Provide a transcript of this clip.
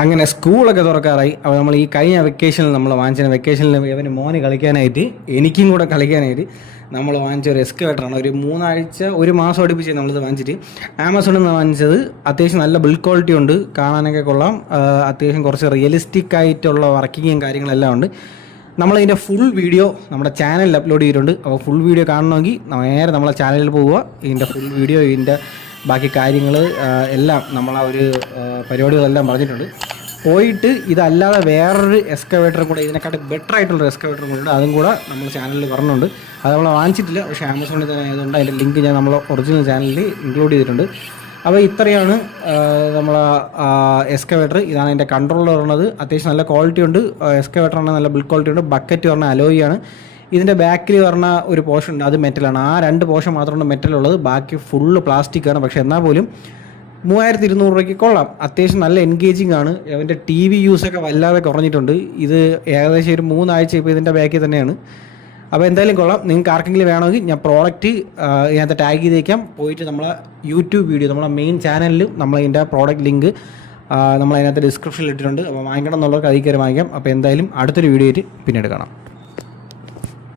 അങ്ങനെ സ്കൂളൊക്കെ തുറക്കാറായി. അപ്പോൾ നമ്മൾ ഈ കഴിഞ്ഞ വെക്കേഷനിൽ നമ്മൾ വാങ്ങിച്ച വെക്കേഷനിൽ ഇവന് മോന് കളിക്കാനായിട്ട് എനിക്കും കൂടെ കളിക്കാനായിട്ട് നമ്മൾ വാങ്ങിച്ച ഒരു എക്സ്കവേറ്ററാണ്. ഒരു 3 ആഴ്ച 1 മാസം അടുപ്പിച്ച് നമ്മളിത് വാങ്ങിച്ചിട്ട് ആമസോണിൽ നിന്ന് വാങ്ങിച്ചത്. അത്യാവശ്യം നല്ല ബിൽഡ് ക്വാളിറ്റി ഉണ്ട്, കാണാനൊക്കെ കൊള്ളാം. അത്യാവശ്യം കുറച്ച് റിയലിസ്റ്റിക് ആയിട്ടുള്ള വർക്കിങ്ങും കാര്യങ്ങളെല്ലാം ഉണ്ട്. നമ്മളതിൻ്റെ ഫുൾ വീഡിയോ നമ്മുടെ ചാനലിൽ അപ്ലോഡ് ചെയ്തിട്ടുണ്ട്. അപ്പോൾ ഫുൾ വീഡിയോ കാണണമെങ്കിൽ നേരെ നമ്മളെ ചാനലിൽ പോവുക. ഇതിൻ്റെ ഫുൾ വീഡിയോ, ഇതിൻ്റെ ബാക്കി കാര്യങ്ങൾ എല്ലാം നമ്മൾ ആ ഒരു പരിപാടികളെല്ലാം പറഞ്ഞിട്ടുണ്ട്. പോയിട്ട് ഇതല്ലാതെ വേറൊരു എക്സ്കവേറ്ററും കൂടെ ഇതിനെക്കാട്ട് ബെറ്റർ ആയിട്ടുള്ളൊരു എക്സ്കവേറ്ററും കൂടെ ഉണ്ട്. അതും കൂടെ നമ്മൾ ചാനലിൽ പറഞ്ഞിട്ടുണ്ട്. അത് നമ്മൾ വാങ്ങിച്ചിട്ടില്ല, പക്ഷേ ആമസോണിൽ തന്നെ ആയതുകൊണ്ട് അതിൻ്റെ ലിങ്ക് ഞാൻ നമ്മൾ ഒറിജിനൽ ചാനലിൽ ഇൻക്ലൂഡ് ചെയ്തിട്ടുണ്ട്. അപ്പോൾ ഇത്രയാണ് നമ്മൾ എക്സ്കവേറ്റർ. ഇതാണ് എൻ്റെ കൺട്രോളർ പറഞ്ഞത്. അത്യാവശ്യം നല്ല ക്വാളിറ്റി ഉണ്ട്. എക്സ്കവേറ്ററാണ്, നല്ല ബിൽഡ് ക്വാളിറ്റി ഉണ്ട്. ബക്കറ്റ് പറഞ്ഞാൽ അലോയിയാണ്. ഇതിൻ്റെ ബാക്കിൽ പറഞ്ഞ ഒരു പോർഷൻ ഉണ്ട്, അത് മെറ്റലാണ്. ആ 2 പോർഷൻ മാത്രമാണ് മെറ്റലുള്ളത്, ബാക്കി ഫുള്ള് പ്ലാസ്റ്റിക്കാണ്. പക്ഷേ എന്നാൽ പോലും 3200 രൂപയ്ക്ക് കൊള്ളാം. അത്യാവശ്യം നല്ല എൻഗേജിങ് ആണ്. അവൻ്റെ TV യൂസൊക്കെ വല്ലാതെ കുറഞ്ഞിട്ടുണ്ട്. ഇത് ഏകദേശം ഒരു 3 ആഴ്ച ഇപ്പോൾ ഇതിൻ്റെ ബാക്കിൽ തന്നെയാണ്. അപ്പോൾ എന്തായാലും കൊള്ളാം. നിങ്ങൾക്ക് ആർക്കെങ്കിലും വേണമെങ്കിൽ ഞാൻ പ്രോഡക്റ്റ് ഇതിനകത്ത് ടാഗ് ചെയ്തേക്കാം. പോയിട്ട് നമ്മളെ യൂട്യൂബ് വീഡിയോ, നമ്മളെ മെയിൻ ചാനലിലും നമ്മളതിൻ്റെ പ്രോഡക്റ്റ് ലിങ്ക് നമ്മളതിനകത്ത് ഡിസ്ക്രിപ്ഷനിൽ ഇട്ടിട്ടുണ്ട്. അപ്പോൾ വാങ്ങിക്കണം എന്നുള്ളവർക്ക് അതിൽ കയറി വാങ്ങിക്കാം. അപ്പോൾ എന്തായാലും അടുത്തൊരു വീഡിയോ ആയിട്ട് പിന്നീട് കാണാം.